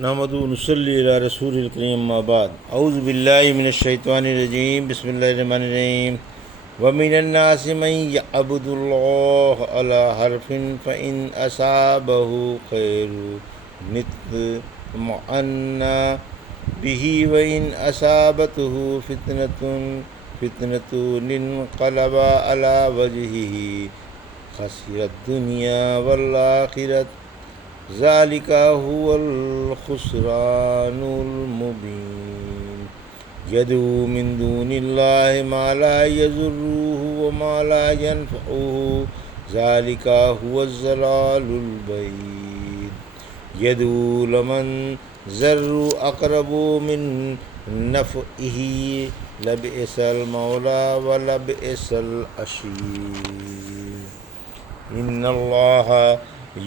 نحمدہ و نصلی علی رسول الکریم اما بعد اعوذ باللہ من الشیطان الرجیم بسم اللہ الرحمن الرحیم ومن الناس من یعبد اللہ علی حرف فإن أصابه خیر اطمأن به وإن أصابته فتنة انقلب على وجهه خسر الدنیا والآخرة ذالک هو الخسران المبین یدعو من دون اللہ ما لا یضرہ وما لا ینفعہ ذالک هو الضلال البعید یدعو لمن ضرہ اقرب من نفعہ لبئس المولا ولبئس العشیر ان اللہ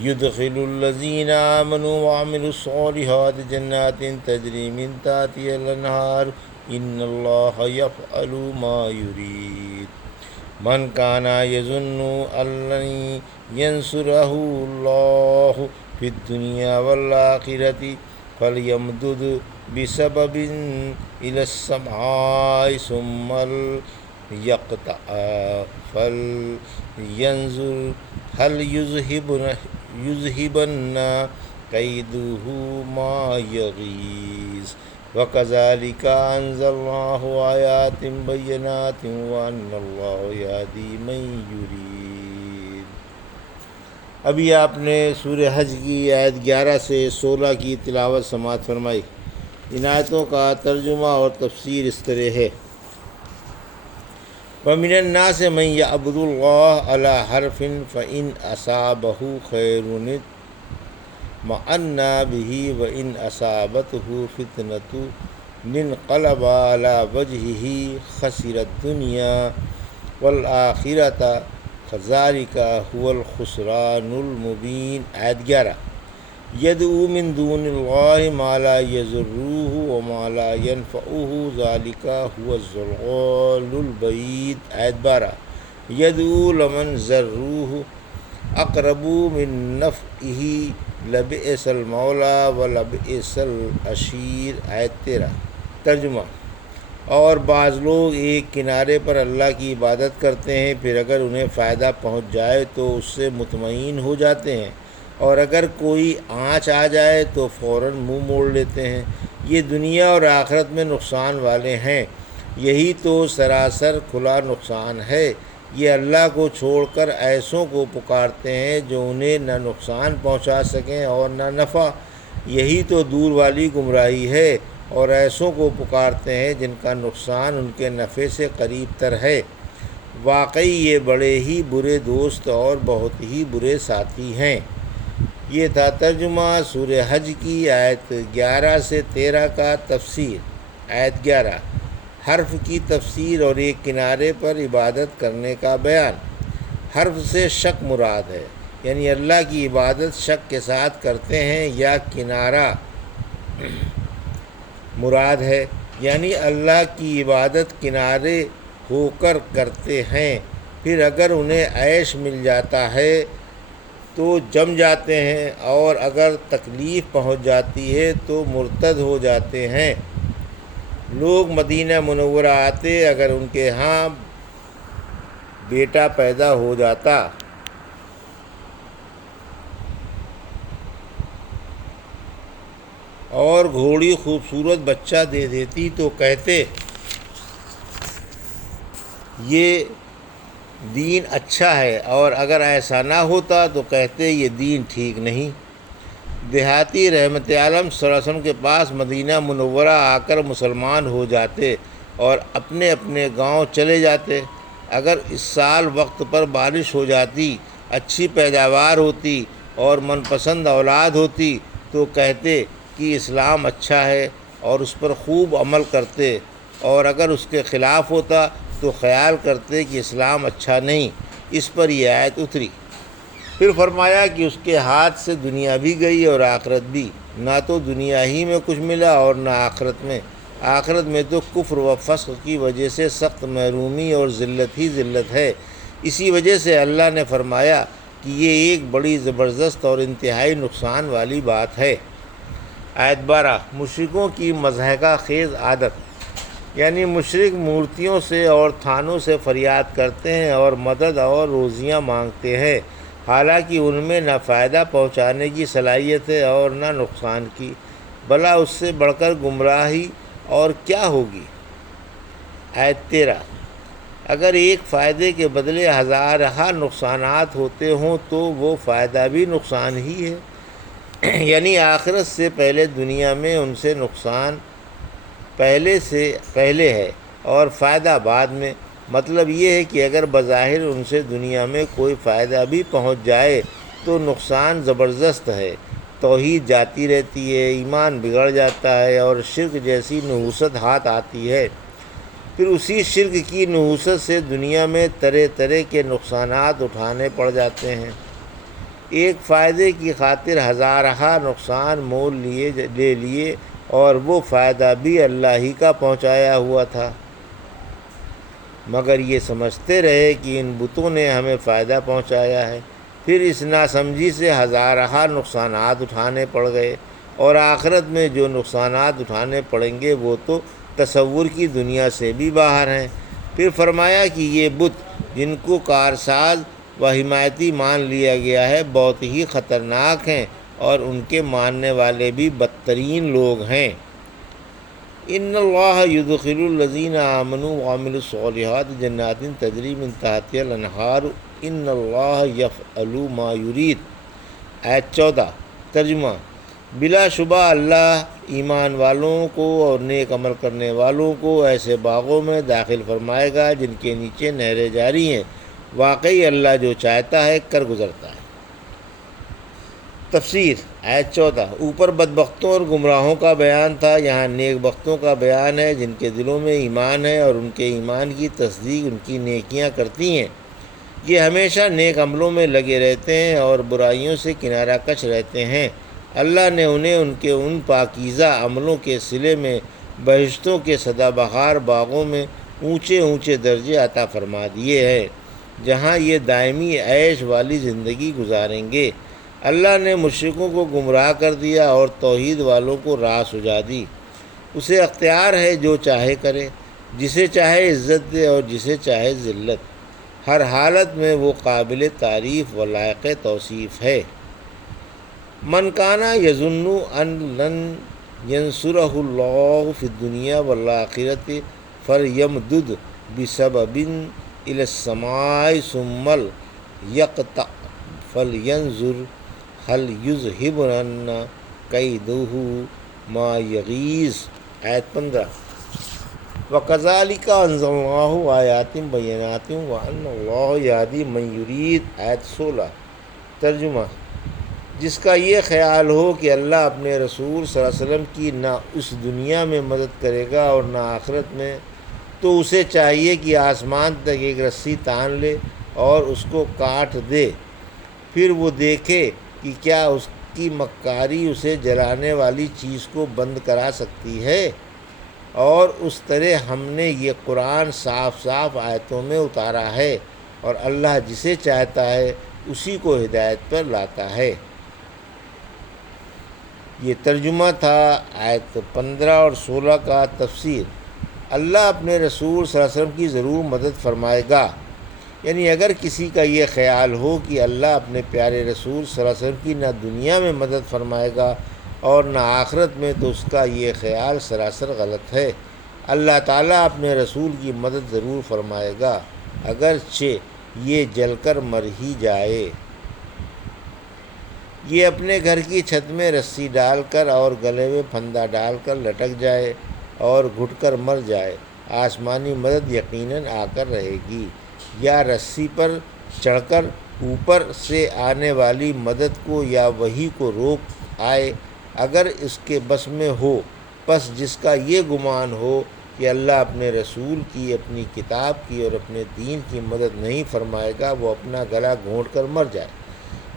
يدخل الذين آمنوا وعملوا الصالحات جنات تجري من تحتها الأنهار إن الله يفعل ما يريد من كان يظن أن لن ينصره الله في الدنيا والآخرة فليمدد بسبب إلى السماء ثم ليقطع فلينظر هل یذہبن کیدہ ما یغیظ وکذالک انزلناہ آیات بینات وان اللہ یہدی من یرید۔ ابھی آپ نے سورہ حج کی آیت 11 سے 16 کی تلاوت سماعت فرمائی۔ ان آیتوں کا ترجمہ اور تفسیر اس طرح ہے: وَمِنَ النَّاسِ مَن يَعْبُدُ اللَّهَ عَلَى حَرْفٍ فَإِنْ أَصَابَهُ خَيْرٌ اطْمَأَنَّ بِهِ وَإِنْ أَصَابَتْهُ فِتْنَةٌ انقلب عَلَى وَجْهِهِ خَسِرَ الدُّنْيَا وَالْآخِرَةَ فَذَلِكَ هُوَ الْخُسْرَانُ الْمُبِينُ۔ آیت 11: یدعو من دون اللہ ما لا یضرہ وما لا ینفعہ ذالک هو الضلال البعید۔ آیت 12: یدعو لمن ضرہ اقرب من نفعہ لبئس المولا ولبئس العشیر۔ آیت 13۔ ترجمہ: اور بعض لوگ ایک کنارے پر اللہ کی عبادت کرتے ہیں، پھر اگر انہیں فائدہ پہنچ جائے تو اس سے مطمئن ہو جاتے ہیں، اور اگر کوئی آنچ آ جائے تو فوراً منہ موڑ لیتے ہیں۔ یہ دنیا اور آخرت میں نقصان والے ہیں۔ یہی تو سراسر کھلا نقصان ہے۔ یہ اللہ کو چھوڑ کر ایسوں کو پکارتے ہیں جو انہیں نہ نقصان پہنچا سکیں اور نہ نفع۔ یہی تو دور والی گمراہی ہے، اور ایسوں کو پکارتے ہیں جن کا نقصان ان کے نفع سے قریب تر ہے۔ واقعی یہ بڑے ہی برے دوست اور بہت ہی برے ساتھی ہیں۔ یہ تھا ترجمہ سورہ حج کی آیت 11 سے 13 کا تفسیر۔ آیت 11: حرف کی تفسیر اور ایک کنارے پر عبادت کرنے کا بیان۔ حرف سے شک مراد ہے، یعنی اللہ کی عبادت شک کے ساتھ کرتے ہیں، یا کنارہ مراد ہے، یعنی اللہ کی عبادت کنارے ہو کر کرتے ہیں، پھر اگر انہیں عیش مل جاتا ہے تو جم جاتے ہیں، اور اگر تکلیف پہنچ جاتی ہے تو مرتد ہو جاتے ہیں۔ لوگ مدینہ منورہ آتے، اگر ان کے ہاں بیٹا پیدا ہو جاتا اور گھوڑی خوبصورت بچہ دے دیتی تو کہتے یہ دین اچھا ہے، اور اگر ایسا نہ ہوتا تو کہتے یہ دین ٹھیک نہیں۔ دیہاتی رحمت عالم صلی اللہ علیہ وسلم کے پاس مدینہ منورہ آ کر مسلمان ہو جاتے اور اپنے اپنے گاؤں چلے جاتے۔ اگر اس سال وقت پر بارش ہو جاتی، اچھی پیداوار ہوتی اور من پسند اولاد ہوتی تو کہتے کہ اسلام اچھا ہے اور اس پر خوب عمل کرتے، اور اگر اس کے خلاف ہوتا تو خیال کرتے کہ اسلام اچھا نہیں۔ اس پر یہ آیت اتری۔ پھر فرمایا کہ اس کے ہاتھ سے دنیا بھی گئی اور آخرت بھی، نہ تو دنیا ہی میں کچھ ملا اور نہ آخرت میں۔ آخرت میں تو کفر و فسق کی وجہ سے سخت محرومی اور ذلت ہی ذلت ہے۔ اسی وجہ سے اللہ نے فرمایا کہ یہ ایک بڑی زبردست اور انتہائی نقصان والی بات ہے۔ آیت 12 مشرکوں کی مضحکہ خیز عادت، یعنی مشرک مورتیوں سے اور تھانوں سے فریاد کرتے ہیں اور مدد اور روزیاں مانگتے ہیں، حالانکہ ان میں نہ فائدہ پہنچانے کی صلاحیت ہے اور نہ نقصان کی، بھلا اس سے بڑھ کر گمراہی اور کیا ہوگی۔ آیت 13 اگر ایک فائدے کے بدلے ہزارہ نقصانات ہوتے ہوں تو وہ فائدہ بھی نقصان ہی ہے، یعنی آخرت سے پہلے دنیا میں ان سے نقصان پہلے ہے اور فائدہ بعد میں۔ مطلب یہ ہے کہ اگر بظاہر ان سے دنیا میں کوئی فائدہ بھی پہنچ جائے تو نقصان زبردست ہے، توحید جاتی رہتی ہے، ایمان بگڑ جاتا ہے اور شرک جیسی نحوست ہاتھ آتی ہے، پھر اسی شرک کی نحوست سے دنیا میں طرح طرح کے نقصانات اٹھانے پڑ جاتے ہیں۔ ایک فائدے کی خاطر ہزارہ نقصان مول لے لیے اور وہ فائدہ بھی اللہ ہی کا پہنچایا ہوا تھا، مگر یہ سمجھتے رہے کہ ان بتوں نے ہمیں فائدہ پہنچایا ہے، پھر اس ناسمجھی سے ہزارہ نقصانات اٹھانے پڑ گئے، اور آخرت میں جو نقصانات اٹھانے پڑیں گے وہ تو تصور کی دنیا سے بھی باہر ہیں۔ پھر فرمایا کہ یہ بت جن کو کارساز و حمایتی مان لیا گیا ہے بہت ہی خطرناک ہیں اور ان کے ماننے والے بھی بدترین لوگ ہیں۔ ان اللہ یدخل الذین آمنوا وعملوا الصالحات جنات تجری من تحتها الانہار ان اللہ یفعل ما یرید۔ آیت 14 ترجمہ بلا شبہ اللہ ایمان والوں کو اور نیک عمل کرنے والوں کو ایسے باغوں میں داخل فرمائے گا جن کے نیچے نہریں جاری ہیں، واقعی اللہ جو چاہتا ہے کر گزرتا ہے۔ تفسیر آیت 14 اوپر بدبختوں اور گمراہوں کا بیان تھا، یہاں نیک بختوں کا بیان ہے جن کے دلوں میں ایمان ہے اور ان کے ایمان کی تصدیق ان کی نیکیاں کرتی ہیں، یہ ہمیشہ نیک عملوں میں لگے رہتے ہیں اور برائیوں سے کنارہ کش رہتے ہیں۔ اللہ نے انہیں ان کے ان پاکیزہ عملوں کے صلے میں بہشتوں کے سدا بہار باغوں میں اونچے اونچے درجے عطا فرما دیے ہیں، جہاں یہ دائمی عیش والی زندگی گزاریں گے۔ اللہ نے مشرکوں کو گمراہ کر دیا اور توحید والوں کو راہ سجا دی۔ اسے اختیار ہے جو چاہے کرے، جسے چاہے عزت دے اور جسے چاہے ذلت، ہر حالت میں وہ قابل تعریف و لائق توصیف ہے۔ من کان یظن ان لن ینصرہ اللہ فی الدنیا والآخرۃ فلیمدد بسبب الی السماء ثم لیقطع فلینظر هل یذہبن کیدہ ما یغیظ۔ آیت 15 وَكَذَلِكَ أَنزَلْنَاهُ آیَاتٍ بَیِّنَاتٍ وَأَنَّ اللَّهَ یَہْدِی مَن یُرِیدُ۔ آیت 16 ترجمہ جس کا یہ خیال ہو کہ اللہ اپنے رسول صلی اللہ علیہ وسلم کی نہ اس دنیا میں مدد کرے گا اور نہ آخرت میں، تو اسے چاہیے کہ آسمان تک ایک رسی تان لے اور اس کو کاٹ دے، پھر وہ دیکھے کہ کیا اس کی مکاری اسے جلانے والی چیز کو بند کرا سکتی ہے، اور اس طرح ہم نے یہ قرآن صاف صاف آیتوں میں اتارا ہے، اور اللہ جسے چاہتا ہے اسی کو ہدایت پر لاتا ہے۔ یہ ترجمہ تھا آیت 15 اور 16 کا۔ تفسیر اللہ اپنے رسول صلی اللہ علیہ وسلم کی ضرور مدد فرمائے گا، یعنی اگر کسی کا یہ خیال ہو کہ اللہ اپنے پیارے رسول صلی اللہ علیہ وسلم کی نہ دنیا میں مدد فرمائے گا اور نہ آخرت میں، تو اس کا یہ خیال سراسر غلط ہے۔ اللہ تعالیٰ اپنے رسول کی مدد ضرور فرمائے گا، اگرچہ یہ جل کر مر ہی جائے۔ یہ اپنے گھر کی چھت میں رسی ڈال کر اور گلے میں پھندا ڈال کر لٹک جائے اور گھٹ کر مر جائے، آسمانی مدد یقیناً آ کر رہے گی، یا رسی پر چڑھ کر اوپر سے آنے والی مدد کو یا وحی کو روک آئے اگر اس کے بس میں ہو۔ پس جس کا یہ گمان ہو کہ اللہ اپنے رسول کی، اپنی کتاب کی اور اپنے دین کی مدد نہیں فرمائے گا، وہ اپنا گلا گھونٹ کر مر جائے،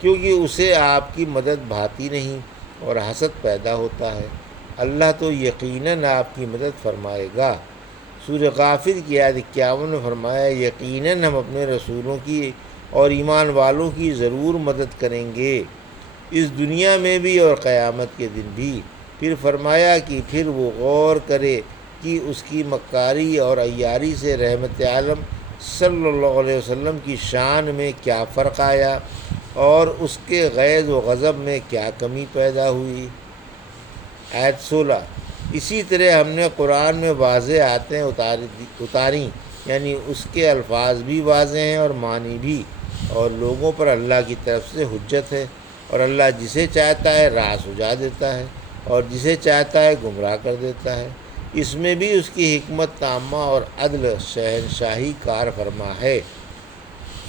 کیونکہ اسے آپ کی مدد بھاتی نہیں اور حسد پیدا ہوتا ہے۔ اللہ تو یقیناً آپ کی مدد فرمائے گا۔ سورہ غافر کی آیت 51 میں فرمایا، یقیناً ہم اپنے رسولوں کی اور ایمان والوں کی ضرور مدد کریں گے، اس دنیا میں بھی اور قیامت کے دن بھی۔ پھر فرمایا کہ پھر وہ غور کرے کہ اس کی مکاری اور عیاری سے رحمت عالم صلی اللہ علیہ وسلم کی شان میں کیا فرق آیا اور اس کے غیظ و غضب میں کیا کمی پیدا ہوئی۔ آیت 16۔ اسی طرح ہم نے قرآن میں واضح آیتیں اتاریں، یعنی اس کے الفاظ بھی واضح ہیں اور معنی بھی، اور لوگوں پر اللہ کی طرف سے حجت ہے، اور اللہ جسے چاہتا ہے راہ سجا دیتا ہے اور جسے چاہتا ہے گمراہ کر دیتا ہے۔ اس میں بھی اس کی حکمت تامہ اور عدل شہنشاہی کار فرما ہے۔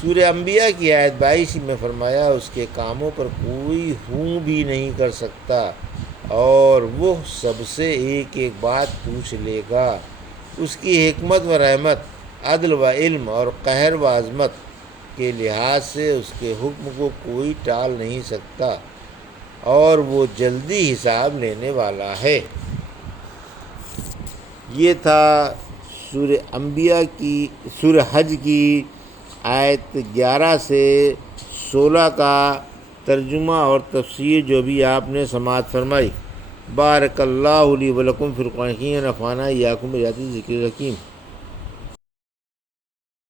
سورہ انبیاء کی آیت 22 میں فرمایا اس کے کاموں پر کوئی ہوں بھی نہیں کر سکتا اور وہ سب سے ایک ایک بات پوچھ لے گا۔ اس کی حکمت و رحمت، عدل و علم اور قہر و عظمت کے لحاظ سے اس کے حکم کو کوئی ٹال نہیں سکتا اور وہ جلدی حساب لینے والا ہے۔ یہ تھا سورہ حج کی آیت 11 سے 16 کا ترجمہ اور تفسیر جو بھی آپ نے سماعت فرمائی۔ بارک اللہ لی و لکم فی القرآن الحکیم ونفعنی وایاکم بآیات الذکر الحکیم۔